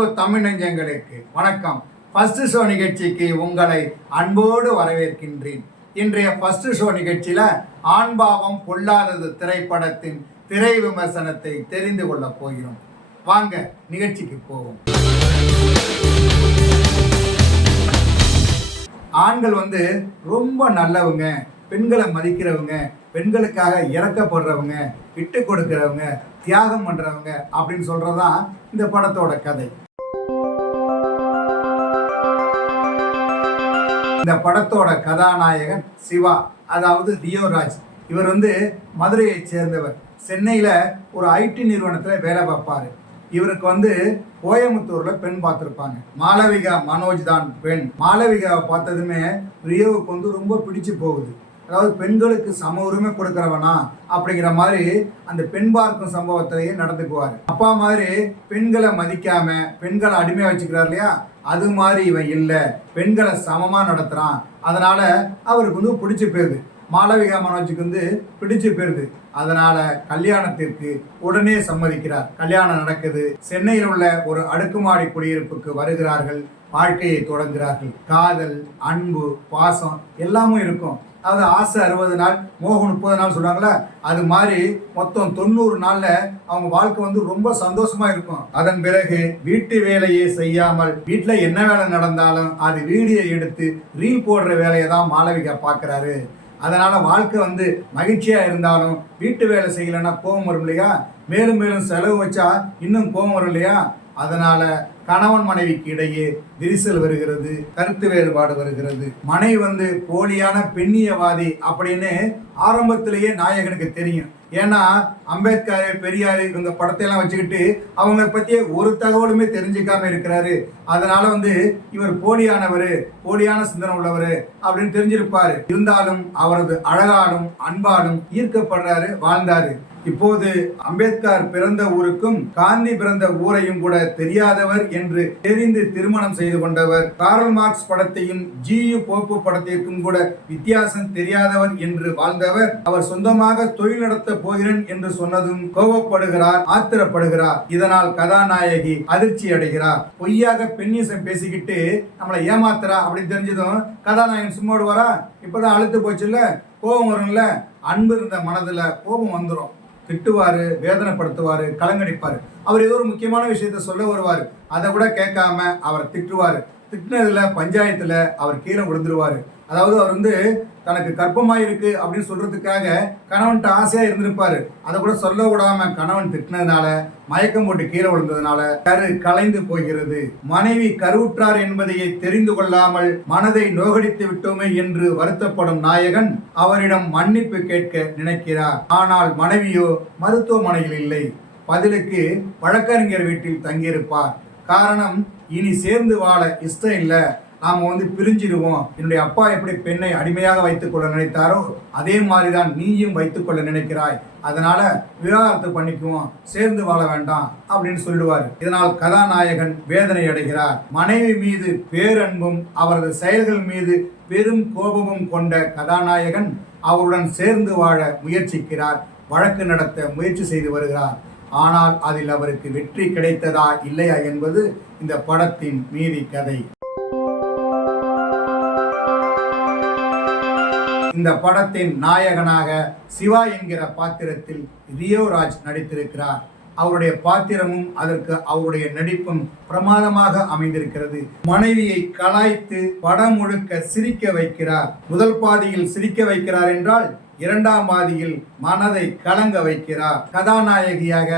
அன்பு தமிழ் நெஞ்சங்களுக்கு வணக்கம். ஃபர்ஸ்ட் ஷோ நிகழ்ச்சிக்கு உங்களை அன்போடு வரவேற்கின்றேன். இன்றைய ஃபர்ஸ்ட் ஷோ நிகழ்ச்சியில ஆண்பாவம் பொல்லாதது திரைப்படத்தின் திரை விமர்சனத்தை தெரிந்து கொள்ள போகிறோம். வாங்க நிகழ்ச்சிக்கு போவோம். ஆண்கள் ரொம்ப நல்லவங்க, பெண்களை மதிக்கிறவங்க, பெண்களுக்காக இறக்கப்படுறவங்க, விட்டு கொடுக்கிறவங்க, தியாகம் பண்றவங்க அப்படின்னு சொல்றதுதான் இந்த படத்தோட கதை. இந்த படத்தோட கதாநாயகன் சிவா, அதாவது ரியோராஜ். இவர் மதுரையை சேர்ந்தவர். சென்னையில ஒரு ஐடி நிறுவனத்துல வேலை பார்ப்பாரு. இவருக்கு கோயம்புத்தூர்ல பெண் பார்த்திருப்பாங்க. மாளவிகா மனோஜ் தான் பெண். மாளவிகாவை பார்த்ததுமே ரியோவுக்கு ரொம்ப பிடிச்சு போகுது. அதாவது பெண்களுக்கு சம உரிமை கொடுக்கிறவனா அப்படிங்கிற மாதிரி அந்த பெண் பார்க்கும் சம்பவத்திலேயே நடந்துக்குவார். அப்பா மாதிரி பெண்களை மதிக்காம பெண்களை அடிமையா வச்சுக்கிறார் இல்லையா, அது மாதிரி இவன் இல்லை, பெண்களை சமமா நடத்துறான். அதனால அவருக்கு பிடிச்சு போயிருது. மாளவிகா மனோஜுக்கு பிடிச்சு போயிருது. அதனால கல்யாணத்திற்கு உடனே சம்மதிக்கிறார். கல்யாணம் நடக்குது. சென்னையில் உள்ள ஒரு அடுக்குமாடி குடியிருப்புக்கு வருகிறார்கள். வாழ்க்கையை தொடங்குகிறார்கள். காதல், அன்பு, பாசம் எல்லாமும் இருக்கும். அதாவது ஆசை 60 நாள், மோகம் 30 நாள் சொல்றாங்களா, அது மாதிரி மொத்தம் 90 நாள்ல அவங்க வாழ்க்கை ரொம்ப சந்தோஷமா இருக்கும். அதன் பிறகு வீட்டு வேலையே செய்யாமல் வீட்டுல என்ன வேலை நடந்தாலும் அது வீடியோ எடுத்து ரீல் போடுற வேலையை தான் மாளவிகா பார்க்கறாரு. அதனால வாழ்க்கை மகிழ்ச்சியா இருந்தாலும் வீட்டு வேலை செய்யலைன்னா கோபம் வரும் இல்லையா, மேலும் மேலும் செலவு வச்சா இன்னும் கோபம் வரும் இல்லையா. அதனால கணவன் மனைவிக்கு இடையே விரிசல் வருகிறது, கருத்து வேறுபாடு வருகிறது. மனைவி போலியான பெண்ணியவாதி அப்படின்னு ஆரம்பத்திலேயே நாயகனுக்கு தெரியும். ஏன்னா அம்பேத்கர், பெரியார் இவங்க படத்தையெல்லாம் வச்சுக்கிட்டு அவங்களை பத்தியே ஒரு தகவலுமே தெரிஞ்சுக்காம இருக்கிறாரு. அதனால இவர் போலியானவர், போலியான சிந்தனை உள்ளவர் அப்படின்னு தெரிஞ்சிருப்பாரு. இருந்தாலும் அவரது அழகாலும் அன்பாலும் ஈர்க்கப்படுறாரு, வாழ்ந்தாரு. இப்போது அம்பேத்கர் பிறந்த ஊருக்கும் காந்தி பிறந்த ஊரையும் கூட தெரியாதவர் என்று தெரிந்து திருமணம் செய்து கொண்டவர். கார்ல் மார்க்ஸ் படத்தையும் ஜியு போப்பு படத்திற்கும் கூட வித்தியாசம் தெரியாதவர் என்று வாழ்ந்தவர். அவர் சொந்தமாக தொழில் நடத்த போகிறேன் என்று சொன்னதும் கோபப்படுகிறார், ஆத்திரப்படுகிறார். இதனால் கதாநாயகி அதிர்ச்சி அடைகிறார். பொய்யாக பெண்ணிசம் பேசிக்கிட்டு நம்மளை ஏமாத்துறா அப்படின்னு தெரிஞ்சதும் கதாநாயகன் சும்மாடுவாரா? இப்பதான் அழுத்து போச்சுல்ல, கோபம் வரும்ல. அன்பு இருந்த மனதுல கோபம் வந்துடும். திட்டுவாரு, வேதனைப்படுத்துவாரு, கலங்கடிப்பாரு. அவர் ஏதோ ஒரு முக்கியமான விஷயத்த சொல்ல வருவாரு, அதை கூட கேட்காம அவரை திட்டுவாரு. திட்டினதுல பஞ்சாயத்துல அவர் கீழே விழுந்துருவாரு. அதாவது அவர் தனக்கு கர்ப்பமாக இருக்கு அப்படின்னு சொல்றதுக்காக கணவன்கிட்ட ஆசையா இருந்திருப்பாரு. அதை கூட சொல்ல விடாம கணவன் திட்டினதுனால, மயக்கம் போட்டு கீழே விழுந்ததுனால கரு கலைந்து போகிறது. மனைவி கருவுற்றார் என்பதையே தெரிந்து கொள்ளாமல் மனதை நோகடித்து விட்டோமே என்று வருத்தப்படும் நாயகன் அவரிடம் மன்னிப்பு கேட்க நினைக்கிறார். ஆனால் மனைவியோ மருத்துவமனையில் இல்லை. பதிலுக்கு வழக்கறிஞர் வீட்டில் தங்கியிருப்பார். காரணம், இனி சேர்ந்து வாழ இஷ்டம் இல்லை, நாம பிரிஞ்சிடுவோம். என்னுடைய அப்பா எப்படி பெண்ணை அடிமையாக வைத்துக் கொள்ள நினைத்தாரோ அதே மாதிரிதான் நீயும் வைத்துக் கொள்ள நினைக்கிறாய். அதனால விவாகரத்து பண்ணிக்குவோம், சேர்ந்து வாழ வேண்டாம் அப்படின்னு சொல்லுவார். இதனால் கதாநாயகன் வேதனை அடைகிறார். மனைவி மீது பேரன்பும் அவரது செயல்கள் மீது பெரும் கோபமும் கொண்ட கதாநாயகன் அவருடன் சேர்ந்து வாழ முயற்சிக்கிறார். வழக்கு நடத்த முயற்சி செய்து வருகிறார். ஆனால் அதில் அவருக்கு வெற்றி கிடைத்ததா இல்லையா என்பது இந்த படத்தின் மீதி கதை. இந்த படத்தின் நாயகனாக சிவா என்கிற பாத்திரத்தில் ரியோராஜ் நடித்திருக்கிறார். அவருடைய பாத்திரமும் அதற்கு அவருடைய நடிப்பும் பிரமாதமாக அமைந்திருக்கிறது. மனைவியை கலாய்த்து படம் முழுக்க சிரிக்க வைக்கிறார். முதல் பாதியில் சிரிக்க வைக்கிறார் என்றால் இரண்டாம் பாதியில் மனதை கலங்க வைக்கிறார். கதாநாயகியாக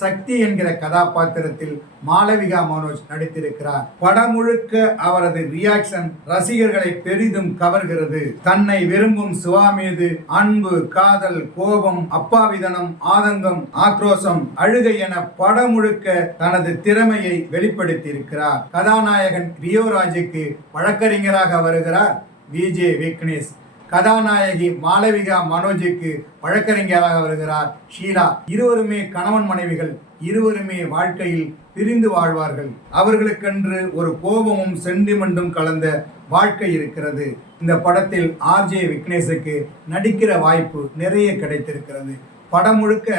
சக்தி என்கிற கதாபாத்திரத்தில் மாளவிகா மனோஜ் நடித்திருக்கிறார். படம் முழுக்க அவரது ரியாக்ஷன் ரசிகர்களை பெரிதும் கவர்கிறது. தன்னை விரும்பும் சிவா மீது அன்பு, காதல், கோபம், அப்பாவிதனம், ஆதங்கம், ஆக்ரோஷம், அழுகை என படம் முழுக்க தனது திறமையை வெளிப்படுத்தி இருக்கிறார். கதாநாயகன் ரியோராஜுக்கு வழக்கறிஞராக வருகிறார் விஜே விக்னேஷ். கதாநாயகி மாளவிகா மனோஜுக்கு வழக்கறிஞராக வருகிறார் ஷீலா. இருவருமே கணவன் மனைவிகள். இருவருமே வாழ்க்கையில் பிரிந்து வாழ்வார்கள். அவர்களுக்கென்று ஒரு கோபமும் சென்டிமெண்ட்டும் கலந்த வாழ்க்கை இருக்கிறது. இந்த படத்தில் ஆர்ஜே விக்னேஷுக்கு நடிக்கிற வாய்ப்பு நிறைய கிடைத்திருக்கிறது. படம் முழுக்க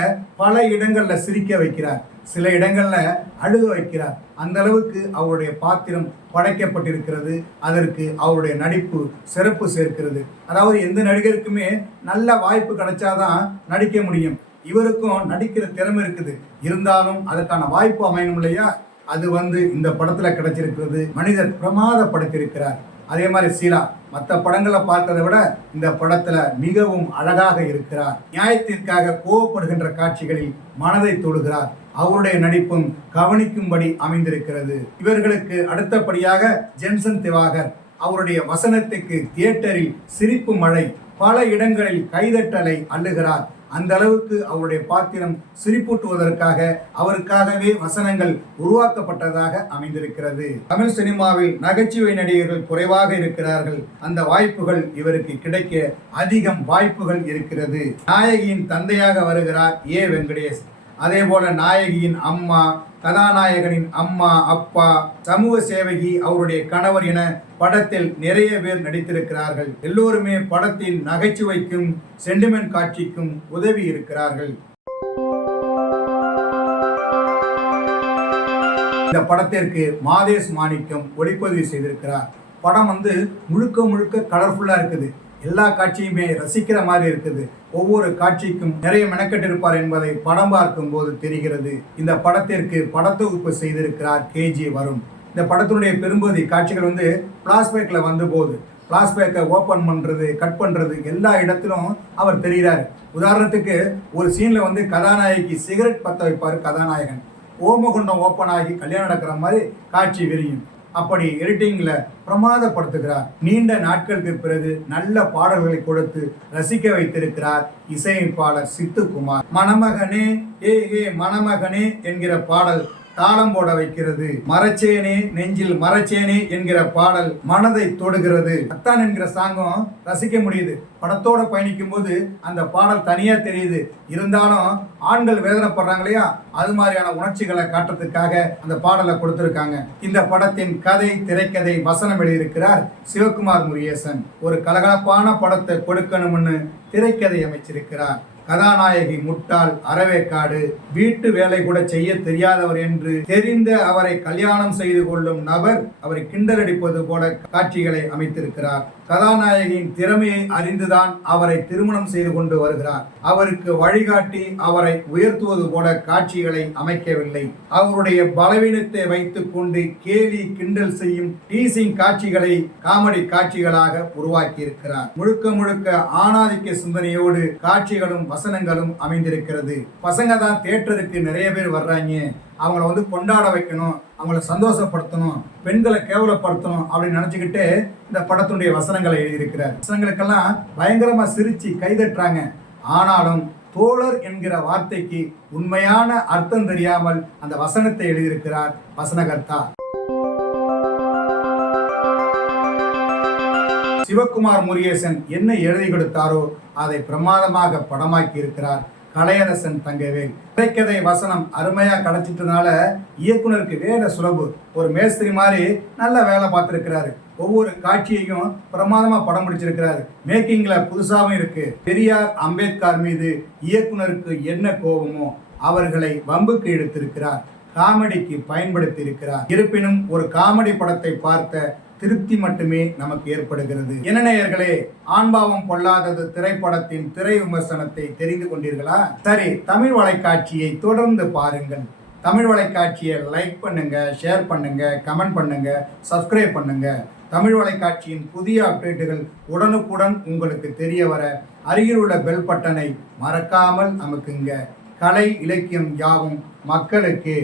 பல இடங்கள்ல சிரிக்க வைக்கிறார், சில இடங்கள்ல அழுக வைக்கிறார். அந்த அளவுக்கு அவருடைய பாத்திரம் படைக்கப்பட்டிருக்கிறது. அதற்கு அவருடைய நடிப்பு சிறப்பு சேர்க்கிறது. அதாவது எந்த நடிகருக்குமே நல்ல வாய்ப்பு கிடைச்சாதான் நடிக்க முடியும். இவருக்கும் நடிக்கிற திறமை இருக்குது, இருந்தாலும் அதற்கான வாய்ப்பு அமையணும் இல்லையா? அது இந்த படத்துல கிடைச்சிருக்கிறது. மனிதர் பிரமாதப்படுத்தியிருக்கிறார். அதே மாதிரி சீலா மற்ற படங்களை பார்த்ததை விட இந்த படத்துல மிகவும் அழகாக இருக்கிறார். நியாயத்திற்காக கோவப்படுகின்ற காட்சிகளில் மனதை தொடுகிறார். அவருடைய நடிப்பும் கவனிக்கும்படி அமைந்திருக்கிறது. இவர்களுக்கு அடுத்தபடியாக ஜென்சன் திவாகர், அவருடைய வசனத்துக்கு தியேட்டரில் சிரிப்பு மழை, பல இடங்களில் கைதட்டலை அள்ளுகிறார். அந்த அளவுக்கு அவருடைய பாத்திரம் சிரிப்பூட்டுவதற்காக அவருக்காகவே வசனங்கள் உருவாக்கப்பட்டதாக அமைந்திருக்கிறது. தமிழ் சினிமாவில் நகைச்சுவை நடிகர்கள் குறைவாக இருக்கிறார்கள். அந்த வாய்ப்புகள் இவருக்கு கிடைக்க அதிகம் வாய்ப்புகள் இருக்கிறது. நாயகியின் தந்தையாக வருகிறார் ஏ வெங்கடேஷ். அதே போல நாயகியின் அம்மா, கதாநாயகனின் அம்மா, அப்பா, சமூக சேவகி, அவருடைய கணவர் என படத்தில் நிறைய பேர் நடித்திருக்கிறார்கள். எல்லோருமே படத்தின் நகைச்சுவைக்கும் சென்டிமெண்ட் காட்சிக்கும் உதவி இருக்கிறார்கள். இந்த படத்திற்கு மாதேஷ் மாணிக்கம் ஒளிப்பதிவு செய்திருக்கிறார். படம் முழுக்க முழுக்க கலர்ஃபுல்லா இருக்குது. எல்லா காட்சியுமே ரசிக்கிற மாதிரி இருக்குது. ஒவ்வொரு காட்சிக்கும் நிறைய மெனக்கெட்டு இருப்பார் என்பதை படம் பார்க்கும் போது தெரிகிறது. இந்த படத்திற்கு படத்தொகுப்பு செய்திருக்கிறார் கேஜி வருண். இந்த படத்தினுடைய பெரும்பகுதி காட்சிகள் பிளாஸ்பேக்ல போது பிளாஸ்பேக்கை ஓப்பன் பண்றது, கட் பண்றது, எல்லா இடத்திலும் அவர் தெரிகிறார். உதாரணத்துக்கு ஒரு சீன்ல கதாநாயகி சிகரெட் பத்த வைப்பார் கதாநாயகன். ஓமகுண்டம் ஓப்பன் ஆகி கல்யாணம் நடக்கிற மாதிரி காட்சி விரியும். அப்படி எடிட்டிங்ல பிரமாதப்படுத்துகிறார். நீண்ட நாட்களுக்கு பிறகு நல்ல பாடல்களை கொடுத்து ரசிக்க வைத்திருக்கிறார் இசையமைப்பாளர் சித்துக்குமார். மணமகனே ஏ ஏ மணமகனே என்கிற பாடல் தாளம் போட வைக்கிறது. மரச்சேனே நெஞ்சில் மரச்சேனே என்கிற பாடல் மனதை தொடுகிறது. அத்தான் என்கிற சாங்கும் ரசிக்க முடியுது. படத்தோட பயணிக்கும் போது அந்த பாடல் தனியா தெரியுது. இருந்தாலும் ஆண்கள் வேதனைப்படுறாங்க இல்லையா, அது மாதிரியான உணர்ச்சிகளை காட்டுறதுக்காக அந்த பாடலை கொடுத்திருக்காங்க. இந்த படத்தின் கதை, திரைக்கதை, வசனம் எழுதியிருக்கிறார் சிவகுமார் முருகேசன். ஒரு கலகலப்பான படத்தை கொடுக்கணும்னு திரைக்கதை அமைச்சிருக்கிறார். கதாநாயகி முட்டாள், அறவேக்காடு, வீட்டு வேலை கூட செய்ய தெரியாதவர் என்று தெரிந்த அவரை கல்யாணம் செய்து கொள்ளும் நபர் அவரை கிண்டலடிப்பது போல காட்சிகளை அமைத்திருக்கிறார். கதாநாயகியின் திறமையை அறிந்துதான் அவரை திருமணம் செய்து கொண்டு வருகிறார். அவருக்கு வழிகாட்டி அவரை உயர்த்துவது போல காட்சிகளை அமைக்கவில்லை. அவருடைய பலவீனத்தை வைத்துக் கொண்டு கேலி கிண்டல் செய்யும் டீசிங் காட்சிகளை காமெடி காட்சிகளாக உருவாக்கி இருக்கிறார். முழுக்க முழுக்க ஆணாதிக்க சிந்தனையோடு காட்சிகளும் வசனங்களும் அமைந்திருக்கிறது. பசங்க தான் தியேட்டருக்கு நிறைய பேர் வர்றாங்க, அவங்கள கொண்டாட வைக்கணும், அவங்கள சந்தோஷப்படுத்தணும், பெண்களை கேவலப்படுத்தணும் அப்படின்னு நினைச்சுக்கிட்டு இந்த படத்துடைய வசனங்களை எழுதியிருக்கிறார். வசனங்களுக்கெல்லாம் பயங்கரமா சிரிச்சு கைதட்டுறாங்க. ஆனாலும் தோழர் என்கிற வார்த்தைக்கு உண்மையான அர்த்தம் தெரியாமல் அந்த வசனத்தை எழுதியிருக்கிறார் வசனகர்த்தா. சிவகுமார் முருகேசன் என்ன எழுதி கொடுத்தாரோ அதை பிரமாதமாக படமாக்கி இருக்கிறார் கலையரசன் தங்கவேல். திரைக்கதை வசனம் அருமையா கிடைச்சிட்டனால இயக்குனருக்கு வேலை சுலபு. ஒரு மேஸ்திரி மாதிரி நல்ல வேலை பார்த்திருக்கிறாரு. ஒவ்வொரு காட்சியையும் பிரமாதமா படம் முடிச்சிருக்கிறாரு. மேக்கிங்ல புதுசாகவும் இருக்கு. பெரியார், அம்பேத்கர் மீது இயக்குனருக்கு என்ன கோபமோ அவர்களை வம்புக்கு எடுத்திருக்கிறார். காமெடிக்கு பயன்படுத்தி இருக்கிறார். இருப்பினும் ஒரு காமெடி படத்தை பார்த்த திருப்தி மட்டுமே நமக்கு ஏற்படுகிறது. என்ன நேயர்களே, ஆண்பாவம் பொல்லாதது திரைப்படத்தின் திரை விமர்சனத்தை தெரிந்து கொண்டீர்களா? சரி, தமிழ் வலைக்காட்சியை தொடர்ந்து பாருங்கள். தமிழ் வலைக்காட்சியை லைக் பண்ணுங்க, ஷேர் பண்ணுங்க, கமெண்ட் பண்ணுங்க, சப்ஸ்கிரைப் பண்ணுங்க. தமிழ் வலைக்காட்சியின் புதிய அப்டேட்டுகள் உடனுக்குடன் உங்களுக்கு தெரிய வர அருகில் உள்ள பெல் பட்டனை மறக்காமல் அமுக்குங்க. கலை இலக்கியம் யாவும் மக்களுக்கு.